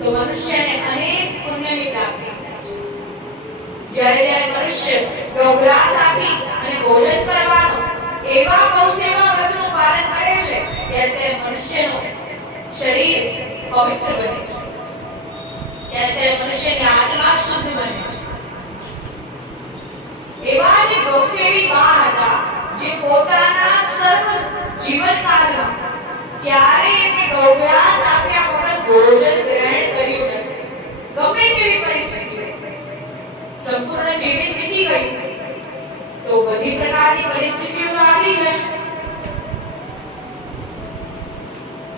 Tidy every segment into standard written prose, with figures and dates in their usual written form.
તો મનુષ્યને અનેક પુણ્યની પ્રાપ્તિ થાય છે. જ્યારે જ્યારે મનુષ્ય ગૌગ્રાસ આપી અને ભોજન કરવાનો એવા ગૌસેવા વ્રતનું પાલન કરે છે ત્યારે મનુષ્યનું શરીર પવિત્ર બને છે. ત્યારે મનુષ્યની આત્મા શુદ્ધ બને છે. એવા જે ગૌસેવી બા હતા જે પોતાના સર્વ જીવનકાળમાં ક્યારેય એમને ગૌગ્રાસ આપ્યા વગર ભોજન ગ્રહણ કર્યું નથી. ગમે તેવી પરિસ્થિતિ સંપૂર્ણ જીવન વીતી ગયું તો બધી પ્રકારની પરિસ્થિતિઓ તો આવી જ હશે.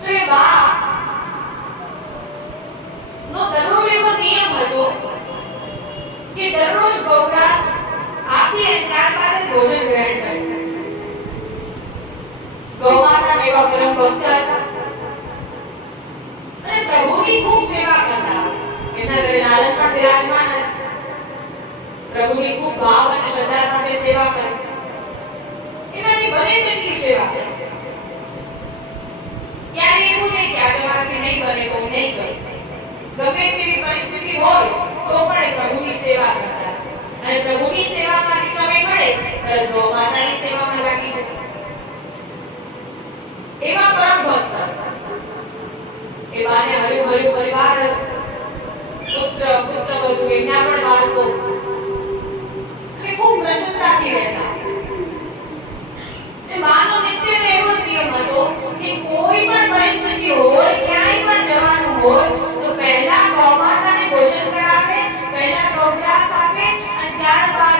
તો એ બા નો દરરોજ એવો નિયમ હતો કે દરરોજ ગૌગ્રાસ આપી અને ત્યારબાદ જ ભોજન ગ્રહણ કરે. ગૌમાતાના એવા પરમ ભક્ત હતા અને પ્રભુની ખૂબ સેવા કરતા. એમના ઘરે લાલન પણ બિરાજમાન હતા. પ્રભુની ખૂબ ભાવ અને શ્રદ્ધા સાથે સેવા કરી. એનાથી બને તેટલી સેવા કરી. ક્યારે એવું નહીં કે આજે મારાથી નહીં બને તો હું નહીં કરું. ગમે તેવી પરિસ્થિતિ હોય તો પણ પ્રભુની સેવા કરતા અને પ્રભુની સેવામાંથી સમય મળે ત્યારે ગૌમાતાની સેવામાં લાગી જતા. એવા પરમ ભક્ત એ બાને હર્યું ભર્યું પરિવાર પુત્ર વધુ એમના પણ બાળકો અને ખૂબ પ્રસન્નતાથી રહેતા. એ બાનો નિત્યનો એવો નિયમ હતો કે કોઈ પણ પરિસ્થિતિ હોય ક્યાંય પણ જવાનું હોય તો પહેલા ગૌમાતાને ભોજન કરાવે, પહેલા ગૌગ્રાસ આપે અને ત્યારબાદ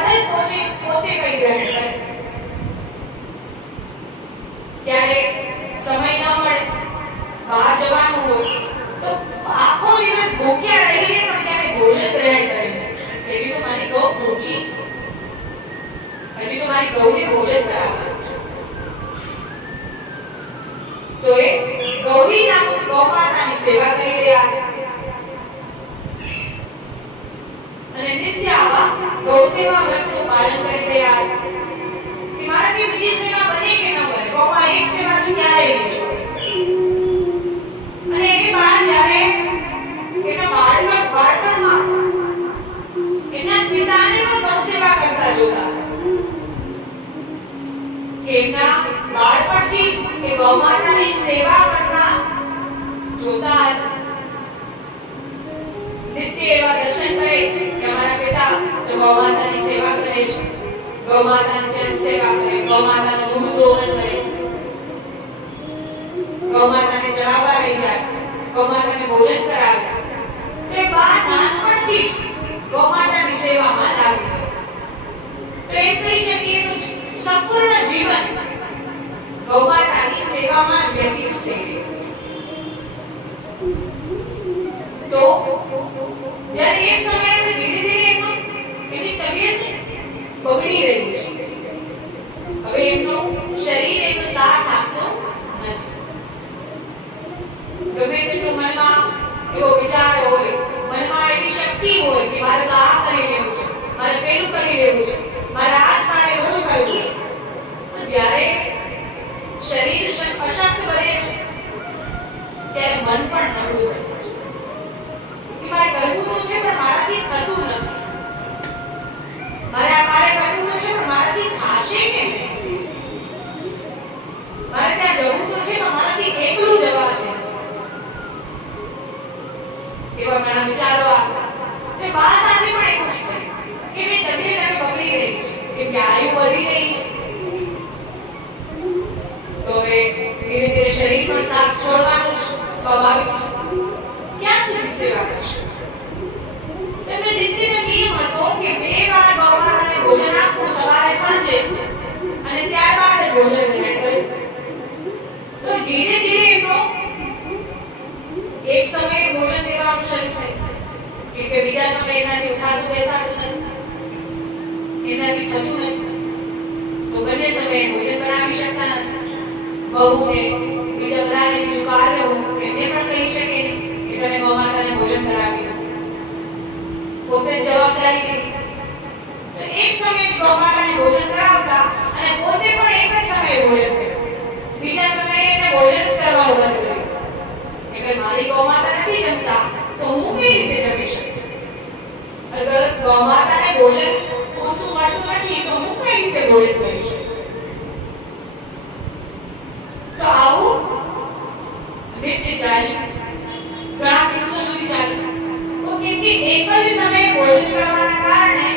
જ પોતે કઈ ગ્રહણ કરે. ત્યારે સમય ન મળે, બહાર જવાનું હોય તો આખો દિવસ ભૂખ્યા રહીને પણ ક્યારે ભોજન ગ્રહણ કરે. હજી તો મારી ગૌ ભૂખી છે, હજી તો મારી ગૌને ભોજન કરાવવાનું છે. તો એ ગૌરી નામક ગૌમાતાની સેવા કરી રહ્યા અને નિત્ય આવા ગૌસેવા વ્રતનું પાલન કરી રહ્યા કે મારાથી બીજી સેવા બને કે ન બને, ગૌમાં એક સેવા તો ક્યારેય નહીં છોડે. અને એ બા જ્યારે એના બાળપણમાં એના પિતાને પણ ગૌસેવા કરતા જોતા કે એમના બાળપણથી એ ગૌમાતાની સેવા કરતા જોતા હતા. નિત્ય એવા દર્શન કરે કે અમારા પિતા તો ગૌમાતાની સેવા કરે છે, ગૌમાતાની જન્મ સેવા કરે, ગૌમાતાનું દૂધ દોહન કરે, ગૌમાતાને ચરાવવા લઈ જાય, ગૌમાતાને ભોજન કરાવે. તો એ બા નાનપણથી ગૌમાતાની સેવામાં લાગી ગઈ. તો એમ કહી શકીએ એનું સંપૂર્ણ જીવન ગૌમાતાની સેવામાં જ વ્યતીત થઈ ગયું. તો જ્યારે એક સમયે ધીરે ધીરે એમની તબિયત બગડી રહી છે. હવે એમનું શરીર એનો સાથ આપતો નથી. ગમે તેટલું મનમાં એવો વિચાર હોય, મનમાં એવી શક્તિ હોય કે મારે તો આ કરી લેવું છે, મારે પેલું કરી લેવું છે, મારે આ જ મારે રોજ કરવું છે. તો જ્યારે શરીર અશક્ત બને છે ત્યારે મન પણ નબળું બને છે કે મારે કરવું તો છે પણ મારાથી થતું નથી, મારે આ કાર્ય કરવું તો છે પણ મારાથી થશે કે નહીં, મારે ત્યાં જવું તો છે પણ મારાથી એકલું જવાશે. એવા ઘણા વિચારો આવે. તે બા સાથે પણ એવું જ થયું કે એમની તબિયત હવે બગડી રહી છે, કેમ કે આયુ વધી રહી છે. તો એ ધીરે ધીરે શરીર પણ સાથ છોડવાનું સ્વાભાવિક છે. ક્યાં સુધી સેવા કરશે? તેમને નિત્યનો નિયમ હતો કે 2 વાર ગૌમાતાને ભોજન આપવું, સવારે સાંજે, અને ત્યારબાદ ભોજન ગ્રહણ કરવું. તો ધીરે ધીરે એમનો એક સમયે ભોજન દેવાનું શરૂ થયું કે બીજા સમયે એનાથી ઉઠાતું બેસાડતું નથી, એનાથી થતું નથી. તો બંને સમયે ભોજન બનાવી શકતા નથી. બહુને બીજા બધાને બીજું કાર્ય હોય એમને પણ કહી શકે નહીં કે તમે ગૌમાતાને ભોજન કરાવી દો. પોતે જવાબદારી લીધી. તો એક સમયે ગૌમાતાને ભોજન કરાવતા અને પોતે પણ એક જ સમયે ભોજન કર્યું. બીજા સમયે એને ભોજન જ કરવાનું બંધ કર્યું. એટલે મારી ગૌમાતા નથી જમતા તો હું ભોજન કરી શકે. તો આવું નિત્ય ચાલ્યું, ઘણા દિવસો સુધી ચાલ્યું. કેમ કે એક જ સમયે ભોજન કરવાના કારણે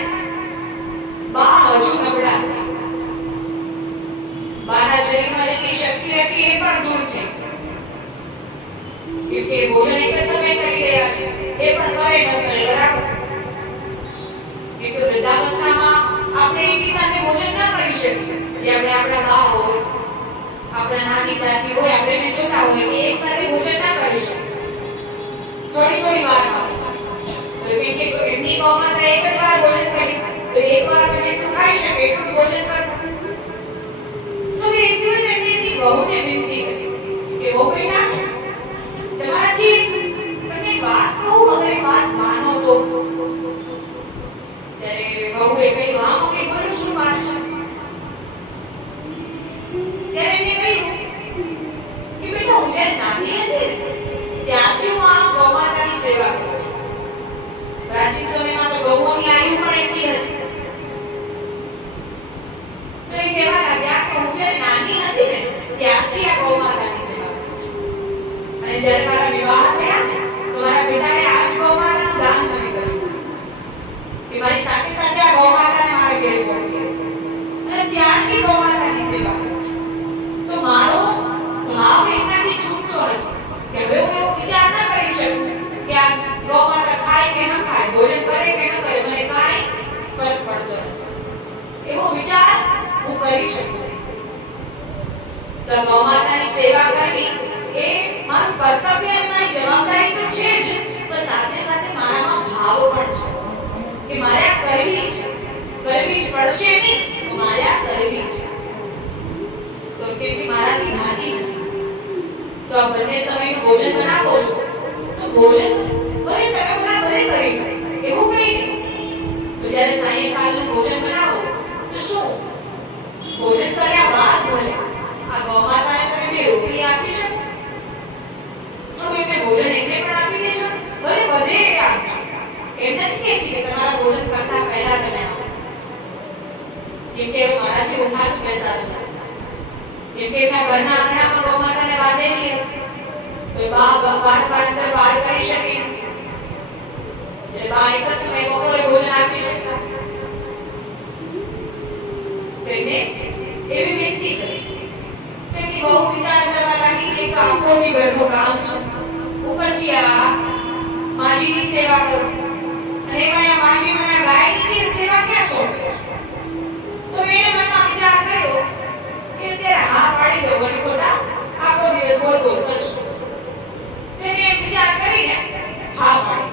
બા હજુ નબળા થઈ, બાના શરીરમાં જેટલી શક્તિ હતી એ પણ દૂર થઈ. કેમ કે ભોજન એક જ સમયે કરી રહ્યા છે, એ પણ કરે ન કરે બરાબર. કેમ કે વૃદ્ધાવસ્થામાં આપણે એકી સાથે ભોજન ના કરી શકીએ. જે આપણે આપણા બા હોય, આપણા નાની દાદી હોય, આપણે એને જોતા હોય કે એક સાથે ભોજન ના કરી શકીએ. થોડી થોડી વારમાં તો કેમ કે એમની ગૌમાતા એક જ વાર ભોજન કરી, તો એક વારમાં જેટલું ખાઈ શકે એટલું ભોજન કરતા. તો એક દિવસ એમની વહુને વિનંતી કરી કે વહુ બેટા, તમારાથી તમને વાત કહું, મગર એ વાત માનો તો. ત્યારે વહુએ કહ્યું, હા મમ્મી બોલો, શું વાત છે? ત્યારે એમને કહ્યું કે બેટા, હું જ્યારે નાની હતી ને ત્યારથી હું આ ગૌમાતાની સેવા કરું છું. પ્રાચીન સમયમાં તો ગૌઓની આયુ પણ એટલી હતી. તો એ કહેવા લાગ્યા કે હું જ્યારે નાની હતી ને ત્યારથી આ ગૌમાતાની સેવા કરું છું. અને જ્યારે મારા વિવાહ થયા ને તો મારા પિતાએ આ જ ગૌમાતાનું દાન મને કર્યું કે મારી સાથે સાથે આ ગૌમાતાને મારા ઘરે મોકલી. અને ત્યારથી ગૌમાતાની સેવા કરું છું. તો મારો ભાવ એનાથી છૂટતો નથી કે હવે હું એવો વિચાર ન કરી શકું કે આ ગૌમાતા ખાય કે ન ખાય, ભોજન કરે કે ન કરે, મને કાંઈ ફરક પડતો નથી. એવો વિચાર હું કરી શકું નહીં. તો ગૌમાતાની સેવા કરવી એ મારું કર્તવ્ય અને મારી જવાબદારી તો છે જ, પણ સાથે સાથે મારામાં ભાવ પણ છે કે મારે આ કરવી છે, કરવી જ પડશે નહીં, મારે આ કરવી છે. તો કેમ કે મારાથી થતી નથી, તો આ બંને સમયનું ભોજન બનાવો છો તો ભોજન ભલે તમે બધા ભલે કરી એવું કઈ નહીં. તો જ્યારે સાયંકાલનું ભોજન બનાવો તો શું ભોજન કર્યા બાદ ભલે આ ગૌમાતાને તમે બે રોટલી આપી શકો તો એમને ભોજન એમને પણ આપી દેજો, ભલે વધે એ આપજો. એમ નથી કહેતી કે તમારા ભોજન કરતા પહેલા તમે આપો, કેમ કે મારાથી ઉઠાતું બેસાતું નથી. કેમ કે એમના ઘરના આંગણામાં ગૌમાતાને બાંધેલી હતી, તો બા બાર અંદર બહાર કરી શકે નહીં. એટલે બા એક જ સમયે બપોરે ભોજન આપી શકતા. તેને એવી વિનંતી કરી. તેમની બહુ વિચાર કરવા લાગી કે તો આખો દી ઘરનું કામ છે, ઉપરથી આ માજીની સેવા કરું, અને એમાં આ માજી મને ગાયની કે સેવા ક્યાં સોંપે? તો એને મનમાં વિચાર કર્યો કે અત્યારે હા પાડી દો, વળી ખોટા આખો દિવસ બોલ બોલ કરશું. તેને વિચાર કરીને હા પાડી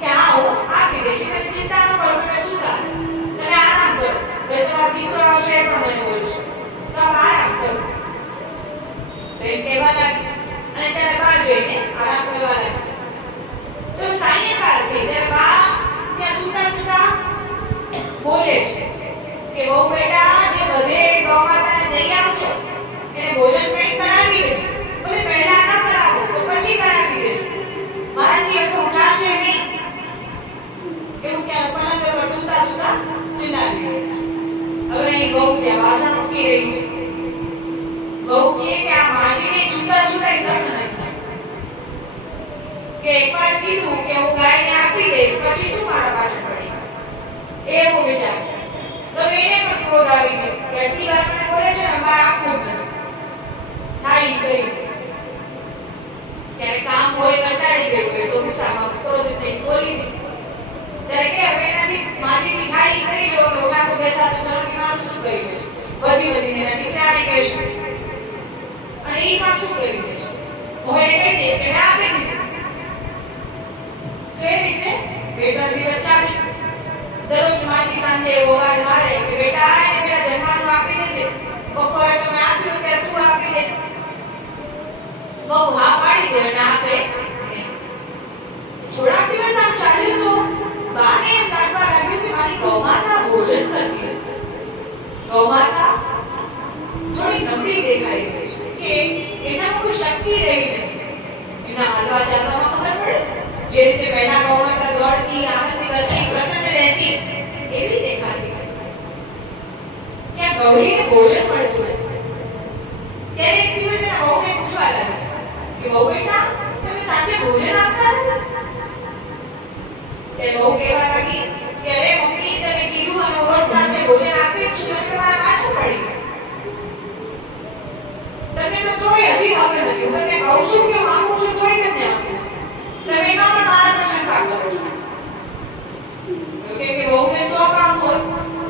કે હા હું આપી દઈશ, તમે ચિંતા ન કરો, તમે સુતા તમે આરામ કરો, હવે તમારો દીકરો આવશે એ પણ મને બોલશે, તો આપ આરામ કરો. તો એમ કહેવા લાગી અને ત્યારે બા જઈને આરામ કરવા લાગી. તો સાયંકાળ થઈ ત્યારે બા ત્યાં સુતા સુતા બોલે છે કે વહુ બેટા, જે બધે ગૌમાતાને દઈ આવજો, એને ભોજન પેટ કરાવી દેજો, ભલે પહેલા ન કરાવો તો પછી કરાવી દેજો, મારાથી હવે ઉઠાશે નહીં. એવું ત્યાં પલંગ પર સુતા સુતા ચિંતાવી રહ્યા. હવે અહીં બહુ ત્યાં વાસણ ઉકી રહી છે. બહુ કહે કે આ માજીને સુતા સુતા સહન નથી, કે એકવાર કીધું કે હું ગાયને આપી દઈશ પછી શું મારા પાછળ પડી, એવો વિચાર. તો એને પણ ક્રોધ આવી ગયો કે આટલી વાર મને બોલે છે ને મારે આપવું જ નથી, થાય કરી. ત્યારે કામ હોય, કંટાળી ગઈ હોય તો ગુસ્સામાં ક્રોધ થઈ બોલી દીધી. ત્યારે કે હવે એનાથી માજીથી થાય કરી લો, કે ઉઠાતો બેસાતો તો નથી, મારું શું કરી દેશે? વધી વધીને એના દીકરાને કહેશે અને એ પણ શું કરી દેશે? હું એને કહી દઈશ કે મેં આપી દીધું. તો એ રીતે 2-3 દિવસ ચાલ્યું. દરરોજ માજી સાંજે ઓવાજ મારે કે બેટા એને પેલા જમવાનું આપી દેજે, બપોરે તમે આપ્યું ત્યારે તું આપી દે. બહુ હા પાડી દે અને આપે. થોડાક દિવસ આમ ચાલ્યું તો બાને એમ લાગવા લાગ્યું કે મારી ગૌમાતા ભોજન કરતી નથી, ગૌમાતા થોડી નબળી દેખાઈ રહી છે, કે એનામાં કોઈ શક્તિ રહી નથી. એના હાલવા ચાલવામાં ખબર પડે જે રીતે પહેલા ગૌમાતા દોડતી, આનંદ કરતી, પ્રસન્ન રહેતી એવી દેખાતી નથી. ભોજન મળતું નથી. ત્યારે એક દિવસ એના વહુને પૂછવા લાગ્યા કે વહુ બેટા તમે સાંજે ભોજન આપતા નથી? તે વહુ કહેવા લાગી કે અરે મમ્મી તમે કીધું અને રોજ સાંજે ભોજન આપ્યું છું, મને તમારા પાછળ પડી ગયું. તમે તો તોય હજી હવે નથી. હું તમને કહું છું કે માંગુ છું તોય તમને આપ્યું. તમે એમાં પણ મારા પર શંકા કરો છો. કે વહુને 100 કામ હોય,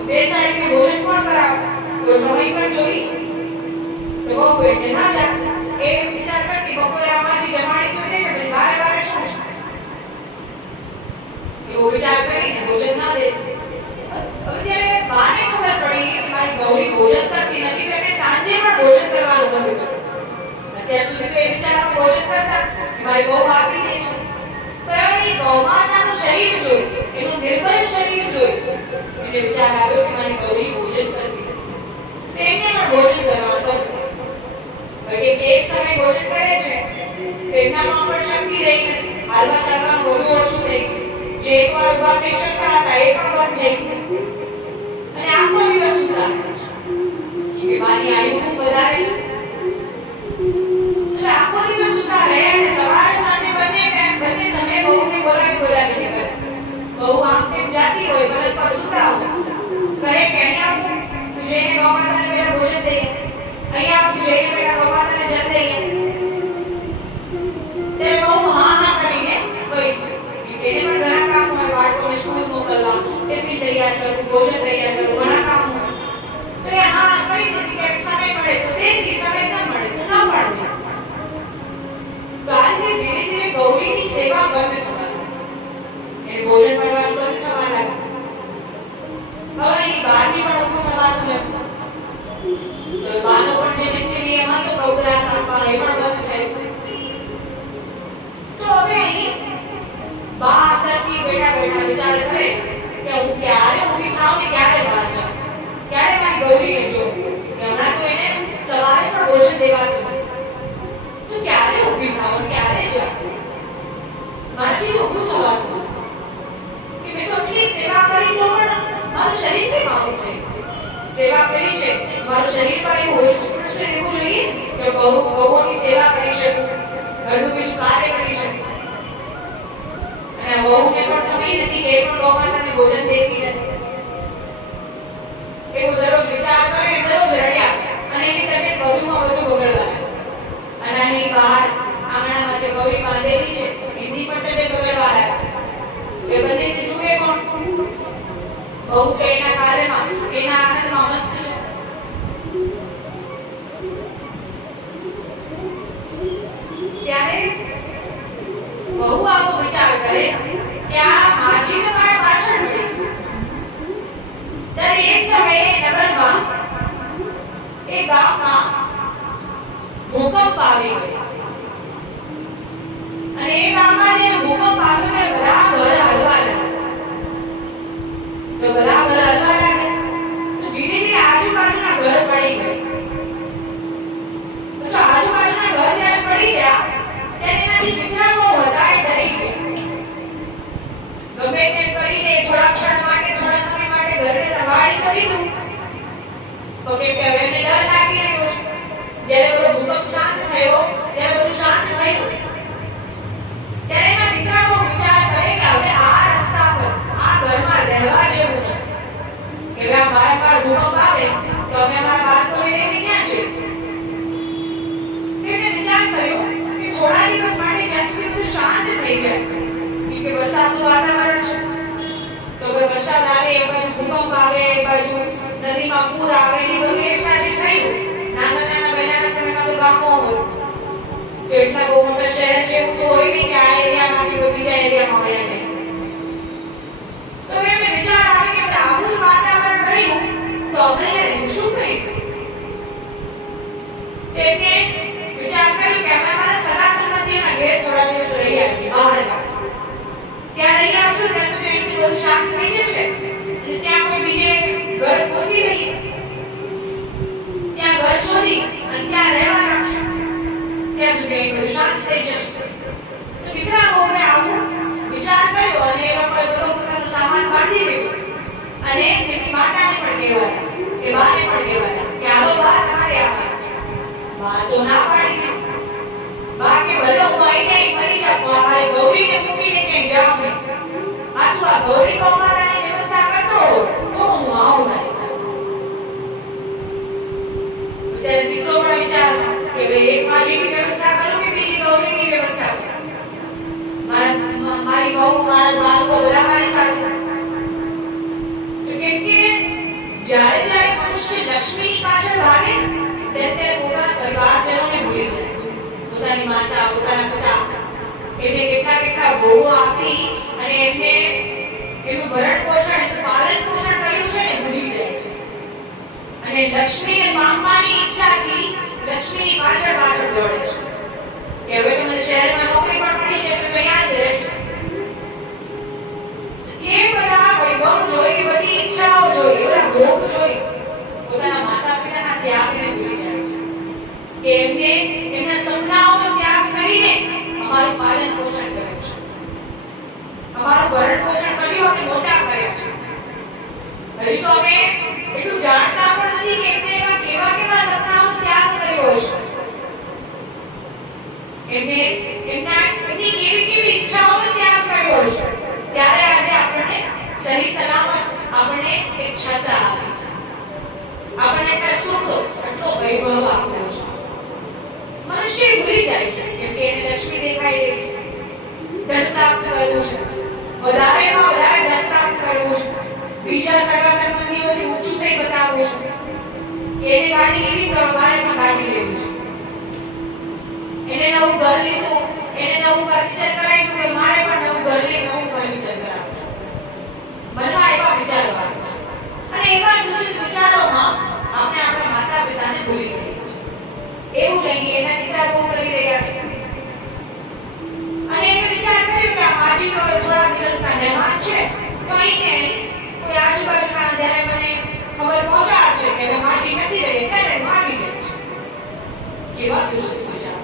બેસાડીને ભોજન પણ કરાવે, તો સમય પણ જોઈ. તો વહુ એટલે ના જા એ વિચાર કરતી બપોરે આમાંથી જમાડી તો દે છે, પછી વારે વારે શું છે એવો વિચાર કરીને ભોજન ના દે. હવે જ્યારે બાને ખબર પડી કે મારી ગૌરી ભોજન કરતી નથી, તો એને સાંજે પણ ભોજન કરવાનું બંધ કર્યું. અત્યાર સુધી તો એ વિચારમાં ભોજન કરતા કે મારી બહુ આપી દે છે, પણ એ ગૌમાતાનું શરીર જોયું, એનું નિર્બળ શરીર જોયું, એને વિચાર આવ્યો કે મારી ગૌરી ભોજન કરતી નથી, તેમને પણ ભોજન કરવાનું બંધ કર્યું. કે એક સમય ભોજન કરે છે, તેમનામાં પણ શક્તિ રહી નથી, હાલવા ચાલવાનું વધુ ઓછું થઈ ગયું. જે એકવાર ઉભા થઈ શકતા હતા એ પણ બંધ થઈ ગયું. અને આખો દિવસ ઉતાર કે મારી આયુ ખૂબ વધારે છે, એટલે આખો દિવસ ઉતાર રહે અને સવારે સાંજે બંને સમયે બહુને બોલાવીને કરે. બહુ આમ તેમ જાતી હોય, ભલે પર સુતા હોય, કહે કે અહીંયા આવ, તું જઈને ગૌમાતાને પહેલા ભોજન દે, અહીંયા આવ, તું જઈને પહેલા ગૌમાતાને જલ દે. ત્યારે બહુ હા કરીને વહી એને પણ ઘણા કામ હોય, બાળકોને સ્કૂલ મોકલવા, ટિફિન તૈયાર કરવું, ભોજન તૈયાર કરવું, ઘણા કામ હોય. તો એ હા કરી દેતી કે સમય મળે તો દેતી, સમય ન મળે તો ન પાડી. તો આ રીતે ધીરે ધીરે ગૌરીની સેવા બંધ થવા લાગી, એને ભોજન મળવાનું બંધ થવા લાગ્યું. હવે એ બહારથી પણ ઊભું થવાતું નથી. તો બાનો પણ જે નિત્ય નિયમ હતો ગૌગ્રાસ આપવાનો એ પણ બંધ થયો. તો હવે અહીં બા અંદરથી બેઠા બેઠા વિચાર કરે કે હું ક્યારે ઊભી થાઉં ને ક્યારે બહાર જાઉં, ક્યારે મારી ગૌરીને જોઉં. હમણાં તો એને સવારે પણ ભોજન દેવાતું નથી, તો ક્યારે ઊભી થાઉં ને ક્યારે જાઉં? મારાથી તો ઊભું થવાતું નથી કે મેં તો એટલી સેવા કરી તો પણ મારું શરીર કેમ આવું છે? સેવા કરી છે, મારું શરીર પણ એવું હૃષ્ટ રહેવું જોઈએ કે ગૌઓની સેવા કરી શકું, ઘરનું બીજું કાર્ય કરી શકું. અને વહુને પણ સમય નથી કે એ પણ ગૌમાતાને ભોજન દેતી નથી. એવું દરરોજ વિચાર કરે ને દરરોજ રડ્યા અને એની તબિયત વધુમાં વધુ બગડવા લાગી. અને અહીં બહાર આંગણામાં જે ગૌરી બાંધેલી છે એમની પણ તબિયત બગડવા લાગી. એ બંનેને જુએ કોણ? બહુ તો એના કાર્યમાં, એના આનંદમાં મસ્ત છે. ત્યારે બહુ આવો વિચાર કરે કે આ માજી તો મારા પાછળ પડી. ત્યારે એક સમયે નગરમાં એક ગામમાં ભૂકંપ આવી ગયો અને એ ગામમાં જે ભૂકંપ આવ્યો ત્યારે બધા ઘર હલવા લાગ્યા. તો બધા ઘર હલવા લાગ્યા તો ધીરે ધીરે આજુબાજુના ઘર પડી ગયા. તો આજુબાજુના ઘર જ્યારે પડી ગયા ત્યારે એના જે દીકરાઓ હતા એ ડરી ગયા. ગમે તેમ કરીને થોડા ક્ષણ માટે, થોડા સમય માટે ઘરને સંભાળી તો લીધું, તો કે હવે એને ડર લાગી રહ્યો છે. જ્યારે બધો ભૂકંપ શાંત થયો, જ્યારે બધું શાંત થયું, ત્યારે એના દીકરાઓ વિચાર કરે કે હવે આ રસ્તા પર, આ ઘરમાં રહેવા જેવું નથી. કે હવે આ વારંવાર ભૂકંપ આવે તો અમે અમારા બાળકોને લઈને ક્યાં જઈએ? તેમણે વિચાર કર્યો કે થોડા દિવસ માટે જ્યાં સુધી બધું શાંત થઈ જાય, કે વરસાદનું વાતાવરણ છે, તો અગર વરસાદ આવે, એક બાજુ ભૂકંપ આવે, એક બાજુ નદીમાં પૂર આવે, ને બધું એક સાથે થયું. નાના નાના પહેલાના સમયમાં તો ગામો હોય, તો એટલા બહુ મોટા શહેર જેવું તો હોય નહીં કે આ એરિયામાંથી કોઈ બીજા એરિયામાં વયા જાય. તો એમને વિચાર આવે કે આવું જ વાતાવરણ રહ્યું તો અમે અહીંયા શું કરી? તેમને વિચાર કર્યો કે અમે અમારા સગા સંબંધીઓના ઘેર થોડા દિવસ રહી આવીએ, બહાર ત્યાં રહી આવશું ત્યાં સુધી અહીંથી બધું શાંત થઈ જશે અને ત્યાં કોઈ બીજે ઘર ગોતી લઈએ, ત્યાં ઘર શોધી અને ત્યાં રહેવા લાગશું, ત્યાં સુધી અહીં બધું શાંત થઈ જશે. તો દીકરાઓએ આવું વિચાર કર્યો અને એ લોકોએ બધો પોતાનો સામાન બાંધી લીધો અને તેમની માતાને પણ કહેવાતા, એ બાને પણ કહેવાતા કે હવે એક માજીની વ્યવસ્થા કરું કે બીજી ગૌરીની વ્યવસ્થા કરું? મારી બહુ મારા બાળકો બધા મારી સાથે. તો કેમ કે જ્યારે જ્યારે મનુષ્ય લક્ષ્મીની પાછળ ભાગે ત્યારે પોતાના પરિવારજનોને ભૂલી જાય છે. પોતાની માતા, પોતાના પિતા, એમને કેટલા કેટલા ભોગો આપી અને એમને એનું ભરણ પોષણ, એનું પાલન પોષણ કર્યું છે ને ભૂલી જાય છે. અને લક્ષ્મીને પામવાની ઈચ્છાથી લક્ષ્મીની પાછળ પાછળ દોડે છે કે હવે તો મને શહેરમાં નોકરી પણ મળી જશે તો અહીંયા જ રહેશે. એ બધા વૈભવ જોઈ, બધી ઈચ્છાઓ જોઈ, બધા ભોગ જોઈ પોતાના માતા પિતાના ત્યાગને ભૂલી જાય છે કે એમને એમના સપનાઓનો ત્યાગ કરીને અમારું પાલન પોષણ કર્યું છે, અમારું ભરણ પોષણ કર્યું, અમને મોટા કર્યા છે. હજી તો અમે એટલું જાણતા પણ નથી કે એમને એવા કેવા કેવા સપનાઓનો ત્યાગ કર્યો હશે, એમને એમની કેવી કેવી ઈચ્છાઓનો ત્યાગ કર્યો હશે. ત્યારે આજે આપણને સહી સલામત આપણને એક ક્ષમતા આપી છે, આપણને એટલા સુખ, આટલો વૈભવ આપ્યો છે. મનુષ્ય ભૂલી જાય છે કેમ કે એને લક્ષ્મી દેખાઈ રહી છે, ધન પ્રાપ્ત કરવું છે, વધારેમાં વધારે ધન પ્રાપ્ત કરવું છે, બીજા સગા સંબંધીઓથી ઊંચું થઈ બતાવવું છે. એને ગાડી લીધી તો મારે પણ ગાડી લેવી છે, એને નવું ઘર લીધું, એને નવું ફર્નિચર કરાવ્યું તો મારે પણ નવું ઘર લઈ નવું ફર્નિચર કરાવવું છે. મનમાં એવા વિચારો આવે છે અને એવા દૂષિત વિચારોમાં આપણે આપણા માતા પિતાને ભૂલી જઈએ છીએ. એવું કહીએ એના દીકરા શું કરી રહ્યા છે અને એમે વિચાર કર્યો કે આ માજી તો થોડા દિવસના મહેમાન છે તો અહીંને કોઈ આજુબાજુના જ્યારે મને ખબર પહોંચાડશે કે હવે માજી નથી રહી ત્યારે હું આવી જઈશ. કેવા દૂષિત વિચાર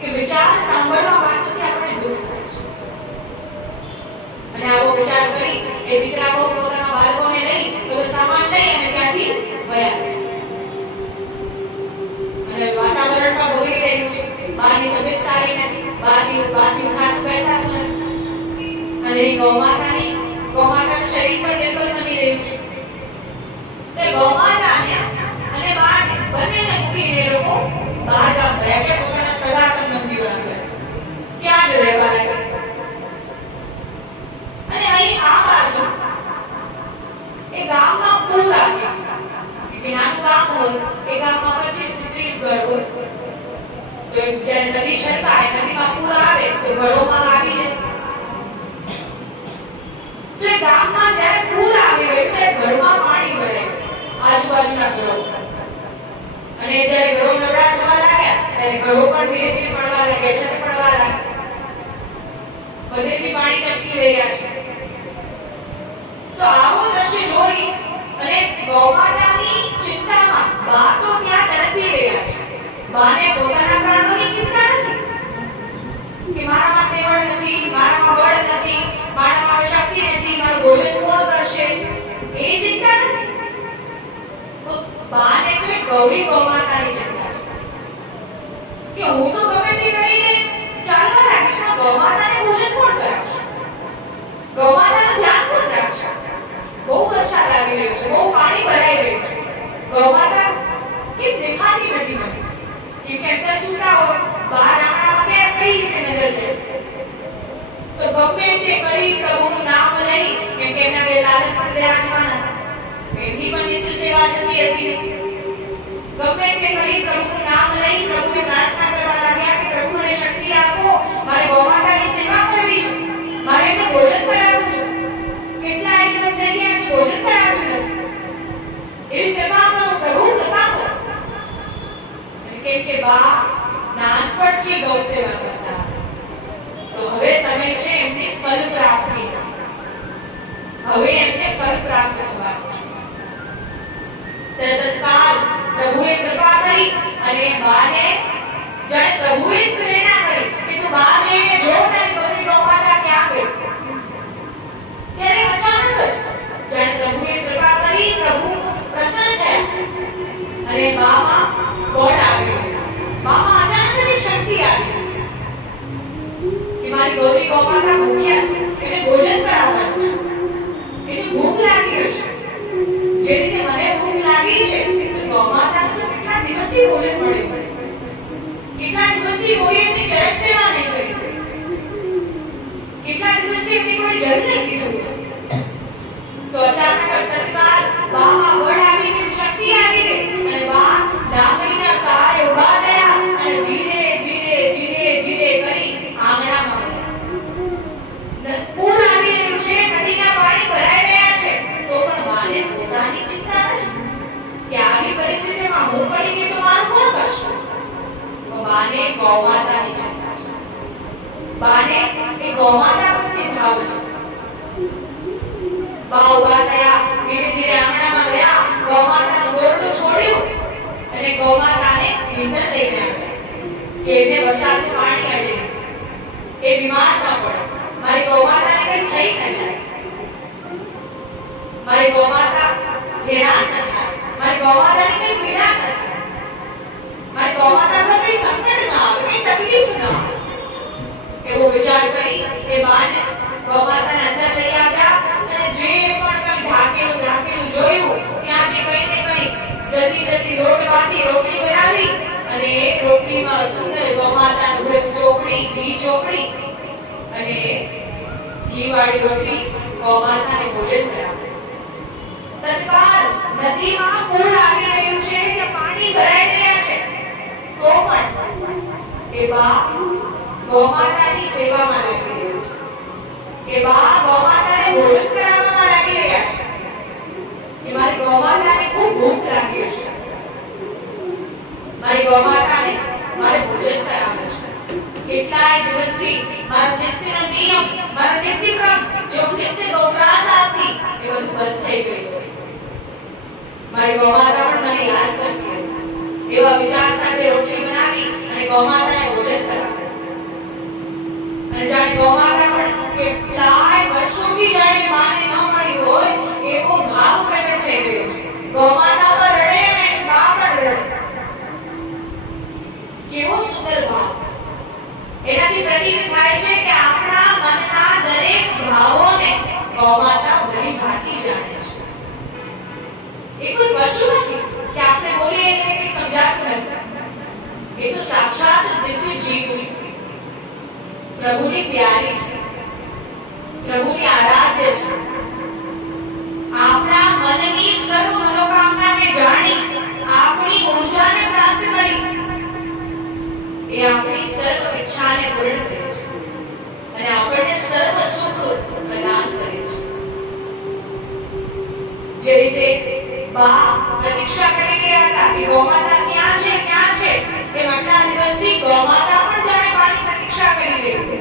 કે વિચાર સાંભળવા માત્રથી આપણને દુઃખ થાય છે. અને આવો વિચાર કરી એ દીકરા બહુ પોતાના બાળકોને લઈ બધો સામાન લઈ અને ત્યાંથી ગયા. અને વાતાવરણ પણ બગડી રહ્યું છે, બહારની તબિયત સારી નથી, બહારથી ઉઠાતું બેસાતું નથી અને ગૌમાતાનું શરીર પણ નિર્બળ બની રહ્યું છે. તે ગૌમાતાને અને બાને બંનેને મૂકીને લોકો બહાર ગામ ગયા કે પોતાના સગા સંબંધીઓના ઘરે ત્યાં જ રહેવા લાગ્યા. અને અહીં આ બાજુ એ ગામમાં પૂર આવી ગયું કે નાનું ગામ હોય એ ગામમાં 25 થી 30 ઘર હોય તો જ્યારે નદી છલકાય, નદીમાં પૂર આવે તો ઘરોમાં આવી જાય. તો એ ગામમાં જ્યારે પૂર આવી ગયું ત્યારે ઘરમાં પાણી ભરાઈ આજુબાજુના ઘરો અને જ્યારે ઘરો નબળા થવા લાગ્યા ત્યારે ઘરો પણ ધીરે ધીરે પડવા લાગ્યા, છત પડવા લાગ્યા, બધેથી પાણી ટપકી રહ્યા છે. તો આવો દ્રશ્ય જોઈ અને ગૌમાતાની ચિંતામાં બા તો ત્યાં તડપી રહ્યા છે. બાને પોતાના પ્રાણોની ચિંતા નથી કે મારામાં તેવડ નથી, મારામાં બળ નથી, મારામાં શક્તિ નથી, મારું ભોજન કોણ કરશે, એ ચિંતા નથી. બાને તો એક ગૌરી ગૌમાતાની ચિંતા છે કે હું તો ગમે તે કરીને ચાલવા લાગીશ પણ ગૌમાતાને ભોજન કોણ કરાવશે, ગૌમાતાનું ધ્યાન કોણ રાખશે. બહુ વરસાદ આવી રહ્યો છે, બહુ પાણી ભરાઈ રહ્યું છે, ગૌમાતા કેમ દેખાતી નથી મને? કેમ કે અંદર સૂતા હોય, બહાર આંગણામાં કે કઈ રીતે નજર છે? તો ગમે તે કરી પ્રભુનું નામ લઈ, કેમ કે એમના બે લાલન પણ બિરાજમાન હતા, એમની પણ નિત્ય સેવા થતી હતી. ગમે તે કરી પ્રભુનું નામ લઈ પ્રભુને પ્રાર્થના કરવા લાગ્યા કે પ્રભુ મને શક્તિ આપો, મારે ગૌમાતાની સેવા કરવી છે, મારે એમને ભોજન કરાવવું છે. કેટલાય દિવસ થઈ ગયા એમને ભોજન કરાવ્યું નથી, એવી કૃપા કરો પ્રભુ, કૃપા કરો. અને કેમ કે બા નાનપણથી ગૌ સેવા કરતા હતા તો હવે સમય છે એમની ફલ પ્રાપ્તિ, હવે એમને ફલ પ્રાપ્ત થવાનું છે. તત્કાલ પ્રભુએ કૃપા કરી અને બાને જાણે પ્રભુએ જ પ્રેરણા કરી કે તું બહાર જઈને જો તારી ગૌરી ગૌમાતા ક્યાં ગઈ. ત્યારે અચાનક જ જાણે પ્રભુએ કૃપા કરી, પ્રભુ પ્રસન્ન થયા અને બામાં બળ આવ્યું, બામાં અચાનક જ શક્તિ આવી કે મારી ગૌરી ગૌમાતા ભૂખ્યા છે, એને ભોજન કરાવવાનું છે, એને ભૂખ લાગી હશે. જે રીતે મને ભૂખ લાગી છે તો ગૌમાતાને તો કેટલા દિવસથી ભોજન મળ્યું નથી. કેટલા દિવસથી કોઈ એમની ચરણ સેવા નહીં કરી, કેટલા દિવસથી એમને કોઈ જલ નહીં દીધું, તો અચાનક તત્કાલ બામાં બળ આવી ગયું, શક્તિ આવી ગઈ અને બા લાકડીના સહારે ઊભા થયા અને ધીરે ધીરે ધીરે ધીરે કરી આંગણામાં ગયા. પૂર આવી રહ્યું છે, નદીના પાણી ભરાઈ રહ્યા છે, તો પણ બાને પોતાની ચિંતા નથી કે આવી પરિસ્થિતિમાં હું પડી ગઈ તો મારું કોણ કરશે. બાને ગૌમાતાની ચિંતા છે, બાને એ ગૌમાતા પ્રત્યે ભાવ છે. બા ઊભા થયા, ધીરે ધીરે આંગણામાં ગયા, ગૌમાતાનું ગોરડું છોડ્યું અને ગૌમાતાને ભીતર લઈને આવ્યા કે એને વરસાદનું પાણી અડે, એ બીમાર ન પડે, મારી ગૌમાતાને કંઈ થઈ ન જાય, મારી ગૌમાતા હેરાન ન થાય, મારી ગૌમાતાને કંઈ પીડા ન થાય, મારી ગૌમાતા પર કંઈ સંકટ ન આવે, કંઈ તકલીફ ન આવે. એવો વિચાર કરી એ બાને ગૌમાતાને અંદર લઈ આવ્યા અને જે પણ કંઈ ઢાકેલું જોયું ત્યાંથી કંઈ ને કંઈ જલ્દી લોટ બાંધી રોટલી બનાવી અને એ રોટલીમાં સુંદર ગૌમાતાનું ઘી ચોપડી અને ઘીવાળી રોટલી ગૌમાતાને ભોજન કરાવ્યું. તત્કાલ નદીમાં પૂર આવી રહ્યું છે, પાણી ભરાઈ રહ્યા છે, તો પણ એ બા ગૌમાતાની સેવામાં લાગી રહ્યું છે, કે બા ગૌમાતાને ભોજન કરાવવામાં લાગી રહ્યા છે, કે મારી ગૌમાતાને ખૂબ ભૂખ લાગી છે, મારી ગૌમાતાને મારે ભોજન કરાવવું છે. કેટલાય દિવસથી મારો નિત્યનો નિયમ, મારો નિત્યક્રમ, જે હું નિત્ય ગૌગ્રાસ આપતી, એ બધું બંધ થઈ ગયું છે. મારી ગૌમાતા પણ મને યાદ કરતી હતી. એવા વિચાર સાથે રોટલી બનાવી અને ગૌમાતાને ભોજન કરાવ્યું. અને જાણે ગૌમાતા પણ કેટલાય વર્ષોથી જાણે માને ન મળી હોય એવો ભાવ પ્રગટ થઈ રહ્યો છે. ગૌમાતા પર રડે અને બા પર રડે. કેવો સુંદર ભાવ. એનાથી પ્રતીત થાય છે કે આપણા મનના દરેક ભાવોને ગૌમાતા ભલી ભાંતિ જાણે છે. એ કોઈ પશુ નથી કે આપણે બોલીએ એને કંઈ સમજાતું નથી. એ તો સાક્ષાત દિવ્ય જીવ છે, પ્રભુની પ્યારી છે, પ્રભુની આરાધ્ય છે. આપણા મનની સર્વ મનોકામનાને જાણી આપણી ઊર્જાને પ્રાપ્ત કરી એ આપણી સર્વ ઈચ્છાને પૂર્ણ કરે છે અને આપણને સર્વ સુખ પ્રદાન કરે છે. જે રીતે બા પ્રતીક્ષા કરી રહ્યા હતા કે ગૌમાતા ક્યાં છે એ આટલા દિવસથી ગૌમાતા પણ જાણે બાની પ્રતીક્ષા કરી રહી છે.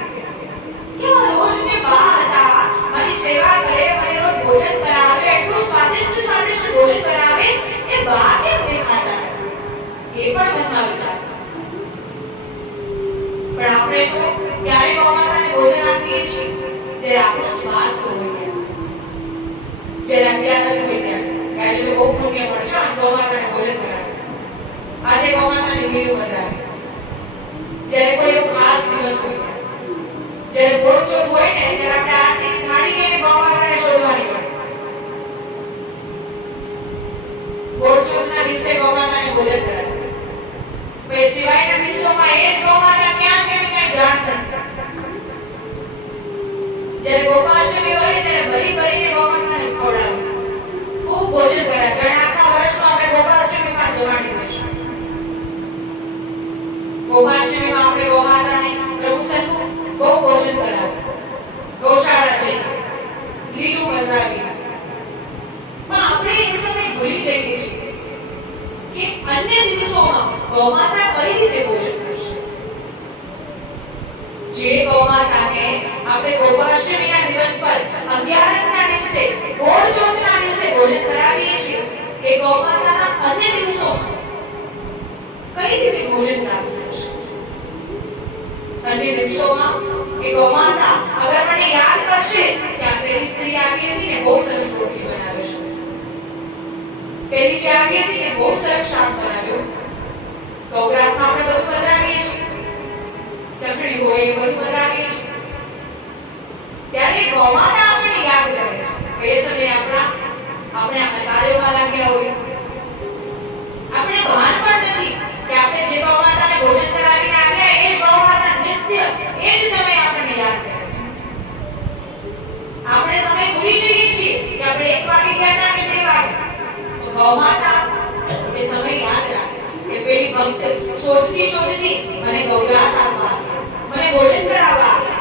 કેવા રોજ જે બા હતા, મારી સેવા કરે, મને રોજ ભોજન કરાવે, એટલું સ્વાદિષ્ટ ભોજન કરાવે, એ બા કેમ દેખાતા નથી? એ પણ મનમાં વિચાર. પણ આપણે તો ક્યારે ગૌમાતાને ભોજન આપીએ છીએ જ્યારે આપણો સ્વાર્થ હોય ત્યારે, જ્યારે અગિયારસ હોય ત્યારે, આજે તો બહુ પુણ્ય મળશે, આજે ગૌમાતાને ભોજન કરાવે, આજે ગૌમાતાને વીડિયો બનાવે. જ્યારે કોઈ એવો ખાસ દિવસ હોય, જ્યારે બોળચોથ હોય ને ત્યારે આપણે આરતીની થાળી લઈને ગૌમાતાને શોધવાની પડે. બોળચોથના દિવસે ગૌમાતાને ભોજન કરાવે, પછી સિવાયના દિવસોમાં એ જ ગૌમાતા ક્યાં છે ને કઈ જાણ નથી. જ્યારે ગોપાષ્ટમી હોય ને ત્યારે ભરીને ગૌમાતાને ખવડાવે, ખૂબ ભોજન કરાવે. જાણે આખા વર્ષમાં આપણે ગોપાષ્ટમીમાં જમાડી દઈશું. ગોપાષ્ટમીમાં આપણે ગૌમાતાને પ્રભુ સન્મુખ બહુ ભોજન કરાવે, ગૌશાળા જઈએ, લીલું પધરાવી. પણ આપણે એ સમય ભૂલી જઈએ છીએ કે અન્ય દિવસોમાં ગૌમાતા કઈ રીતે ભોજન કરશે. જે ગૌમાતાને આપણે ગોપાષ્ટમીના દિવસ પર, અગિયારસના દિવસે, બોળચોથના દિવસે ભોજન કરાવીએ છીએ, એ ગૌમાતાના અન્ય દિવસોમાં કઈ રીતે ભોજન પ્રાપ્ત થશે. અન્ય દિવસોમાં એ ગૌમાતા અગર મને યાદ કરશે કે આ પેલી સ્ત્રી આવી હતી ને બહુ સરસ રોટલી બનાવે છે, પેલી જે આવી હતી ને બહુ સરસ શાક બનાવ્યું, ગૌગ્રાસમાં આપણે બધું પધરાવીએ છીએ, સખડી હોય એ બધું પધરાવીએ છીએ, ત્યારે ગૌમાતા આપણને યાદ કરે છે. એ સમયે આપણે આપણા કાર્યોમાં લાગ્યા હોય, આપણે ભાન પણ નથી કે આપણે જે ગૌમાતાને ભોજન કરાવીને સત્ય એ જ સમય આપણને યાદ કરે છે. આપણે સમય ભૂલી જઈએ છીએ કે આપણે 1 વાગે ગયા હતા કે 2 વાગે. તો ગૌમાતા એ સમય યાદ રાખે છે કે પેલી ભક્ત શોધતી મને ગૌગ્રાસ આપવા આવી, મને ભોજન કરાવવા આવી.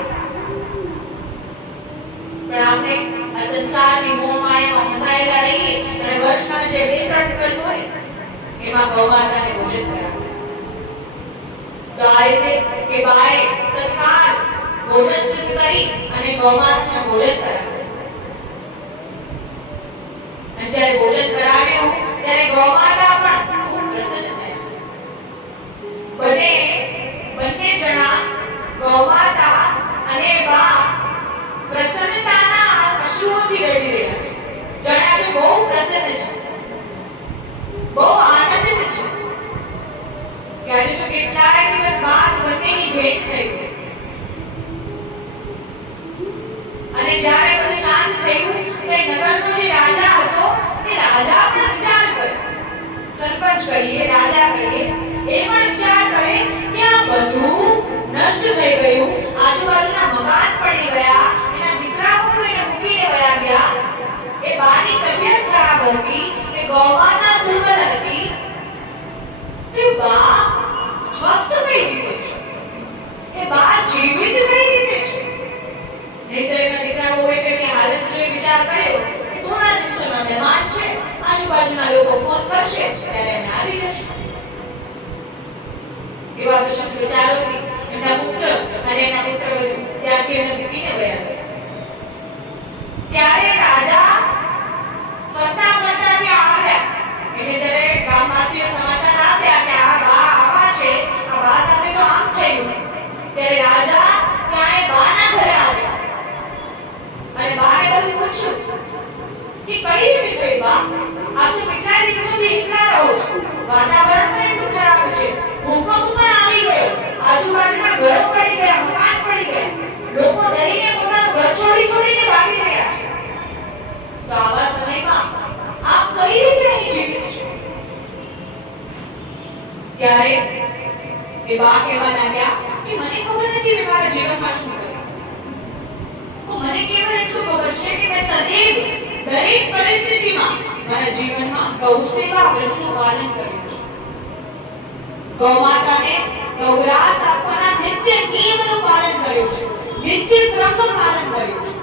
પણ આપણે આ સંસારની મોહ માયામાં ફસાયેલા રહીએ અને વર્ષમાં જે 2-3 દિવસ હોય એમાં ગૌમાતાને ભોજન કરાવે. તો આ રીતે એ બાએ તત્કાલ ભોજન સિદ્ધ કરી અને ગૌમાતાને ભોજન કરાવે. અને જ્યારે ભોજન કરાવ્યું ત્યારે ગૌમાતા પણ ખૂબ પ્રસન્ન થયા. બંને જણા ગૌમાતા અને બા પ્રસન્નતાના અશ્રુઓથી રડી રહ્યા છે. જાણે આજે બહુ પ્રસન્ન છે, બહુ આનંદિત છે કે આજે તો કેટલાય દિવસ બાદ બંનેની ભેટ થઈ ગઈ. અને જ્યારે બધું શાંત થયું તો એ નગરનો જે રાજા હતો એ રાજા પણ વિચાર કરે, સરપંચ કહીએ, રાજા કહીએ, એ પણ વિચાર કરે કે આ બધું નષ્ટ થઈ ગયું, આજુબાજુના મકાન પડી ગયા, એના દીકરાઓ એને મૂકીને વયા ગયા, એ બાની તબિયત ખરાબ હતી, એ ગૌમાતા દુર્બલ હતી, તે બા સ્વસ્થ કઈ રીતે છે, એ બા જીવિત કઈ રીતે છે? નહીતર એના દીકરાઓએ તેમની હાલત જોઈ વિચાર કર્યો કે થોડા દિવસોના મહેમાન છે, આજુબાજુના લોકો ફોન કરશે ત્યારે એને આવી જશે. એવા દુષ્ટ વિચારોથી એમના પુત્ર અને એના પુત્રવધુ ત્યાંથી એને મૂકીને ગયા. ત્યારે રાજા ફરતા ત્યાં આવ્યા. એને જ્યારે ગામવાસીઓ સમાચાર આપ્યા કે આ બા આવા છે, આ બા સાથે તો આમ થયું, ત્યારે રાજા ત્યાં બાના ઘરે આવ્યા અને બાને બધું પૂછ્યું કે કઈ રીતે થઈ બા? આપ તો કેટલા દિવસોથી એકલા રહો છો, વાતાવરણ પણ એટલું ખરાબ છે, ભૂકંપ પણ આવી ગયો, આજુબાજુના ઘરો પડી ગયા, મકાન પડી ગયા, લોકો ડરીને પોતાનું ઘર છોડીને ભાગી રહ્યા છે. તો આવા સમયમાં આપ કઈ રીતે અહીં જીવિત છો? ત્યારે એ બા કહેવા લાગ્યા કે મને ખબર નથી મેં મારા જીવનમાં શું કર્યું. મને કેવળ એટલું ખબર છે કે મેં સદૈવ દરેક પરિસ્થિતિમાં મારા જીવનમાં ગૌ સેવા વ્રતનું પાલન કર્યું છે. ગૌમાતાને ગૌગ્રાસ આપવાના નિત્ય નિયમનું પાલન કર્યું છે, નિત્ય ક્રમનું પાલન કર્યું છે.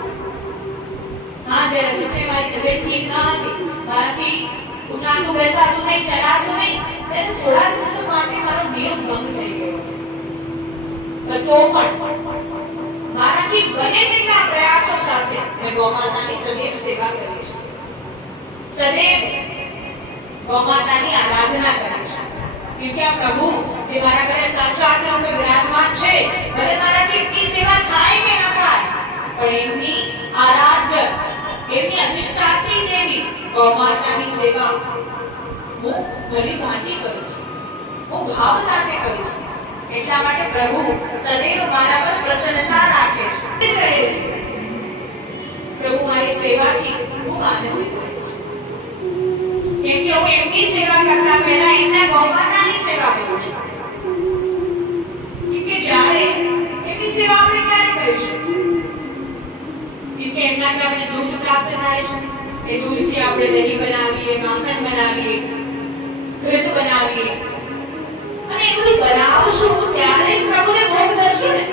હા, જ્યારે વચ્ચે મારી તબિયત ઠીક ન હતી, મારાથી ઉઠાતું બેસાતું નહીં, ચલાતું નહીં, ત્યારે થોડા દિવસો માટે મારો નિયમ ભંગ થઈ ગયો હતો. તો પણ મારાથી બને તેટલા પ્રયાસો સાથે મેં ગૌમાતાની સદૈવ સેવા કરી છે, સદૈવ ગૌમાતાની આરાધના કરી છે. કેમ કે આ પ્રભુ જે મારા ઘરે સાક્ષાત રૂપે વિરાજમાન છે, ભલે મારાથી એમની સેવા થાય કે ન થાય, પણ એમની આરાધ્ય, એમની અધિષ્ઠાત્રી દેવી ગૌમાતાની સેવા હું ભલી ભાંતિ કરું છું, હું ભાવ સાથે કરું છું. એટલા માટે પ્રભુ સદૈવ મારા પર પ્રસન્નતા રાખે છે, રહે છે. પ્રભુ મારી સેવાથી ખૂબ આનંદિત રહે છે. કેમ કે હું એમની સેવા કરતા પહેલા એમના ગૌમાતાની સેવા કરું છું. કેમ કે જ્યારે એમની સેવા આપણે ક્યારે કરીશું? કેમ કે એમનાથી આપણે દૂધ પ્રાપ્ત થાય છે, એ દૂધથી આપણે દહીં બનાવીએ, માખણ બનાવીએ, ઘૃત બનાવીએ, અને એ બધું બનાવશું ત્યારે જ પ્રભુને ભોગ ધરશું ને.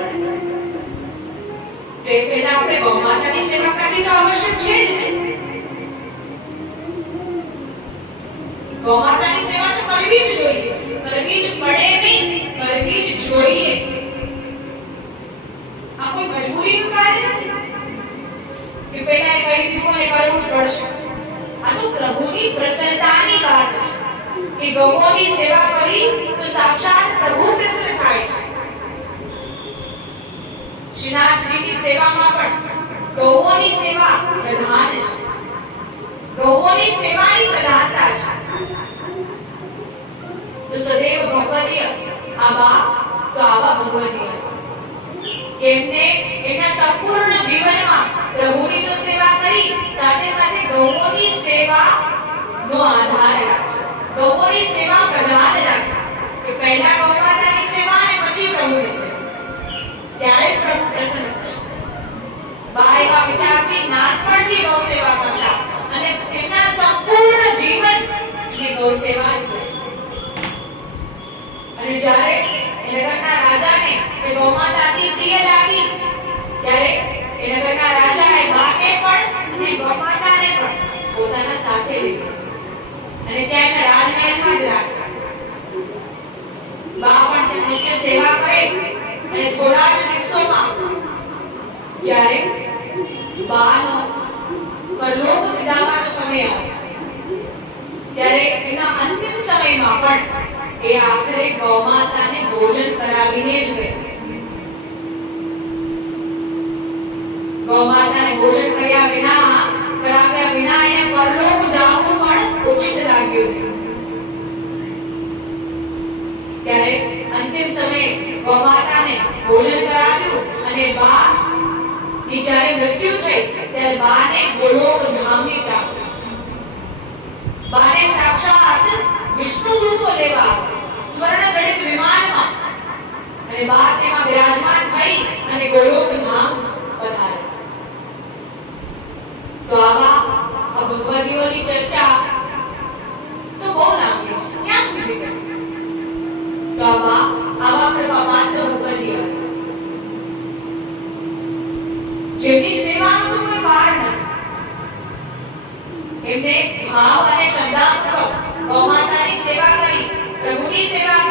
તે પહેલા આપણે ગૌમાતાની સેવા કરવી તો આવશ્યક છે જ ને. ગૌમાતાની સેવા તો કરવી જ જોઈએ, કરવી જ પડે નહીં, કરવી જ જોઈએ. આ કોઈ મજબૂરીનું કાર્ય નથી કે પહેલા એ કહી દીધું અને કરવું જ પડશે. આ તો પ્રભુની પ્રસન્નતાની વાત છે કે ગૌઓની સેવા કરી તો સાક્ષાત પ્રભુ પ્રસન્ન થાય છે. શ્રીનાથજીની સેવામાં પણ ગૌઓની સેવા પ્રધાન છે, ગૌઓની સેવાની પ્રધાનતા છે. તો સદૈવ ભગવદીય આવા તો આવા ભગવદીય એમને એના સંપૂર્ણ જીવનમાં પ્રભુની તો સેવા કરી, સાથે સાથે ગૌઓની સેવા નો આધાર રાખ્યો, ગૌઓની સેવા પ્રધાન રાખી કે પહેલા ગૌમાતાની સેવા અને પછી પ્રભુની સેવા. ત્યારે જ પ્રભુ પ્રસન્ન થશે. બા એવા વિચારથી નાનપણથી ગૌ સેવા કરતા અને એમના સંપૂર્ણ જીવન એ ગૌ સેવા જ કરી. અને જ્યારે એ નગરના રાજાને એ ગૌમાતા અતિ પ્રિય લાગી ત્યારે એ નગરના રાજાએ બાને પણ અને ગૌમાતાને પણ પોતાના સાથે લીધી અને ત્યાં એમના રાજમહેલમાં જ રાખ્યા. બા પણ તેમની નિત્ય સેવા કરે અને થોડા જ દિવસોમાં જ્યારે બાનો પરલોક સિધાવાનો સમય આવ્યો ત્યારે એના અંતિમ સમયમાં પણ એ આખરે ગૌમાતાને ભોજન કરાવીને જ ગઈ. ગૌમાતાને ભોજન કરાવ્યા વિના એને પરલોક જવું પણ ઉચિત લાગ્યું. ત્યારે અંતિમ સમયે ગૌમાતાને ભોજન કરાવ્યું અને બા ની જ્યારે મૃત્યુ થઈ ત્યારે બાને ગોલોક ધામની પ્રાપ્તિ. બાને સાક્ષાત વિષ્ણુ દૂતો લેવા સ્વર્ણ જડિત વિમાનમાં અને બા તેમાં બિરાજમાન થઈ અને ગોલોક ધામ પધારે. તો આવા ભગવદીઓની ચર્ચા તો બહુ લાંબી છે, ક્યાં સુધી કરી. તો આવા કૃપા પાત્ર ભગવદીઓ જેમની સેવાનો તો કોઈ પાર નથી. એમને ભાવ અને શ્રદ્ધાપૂર્વક ગૌમાતાની સેવા કરી, પ્રભુની સેવા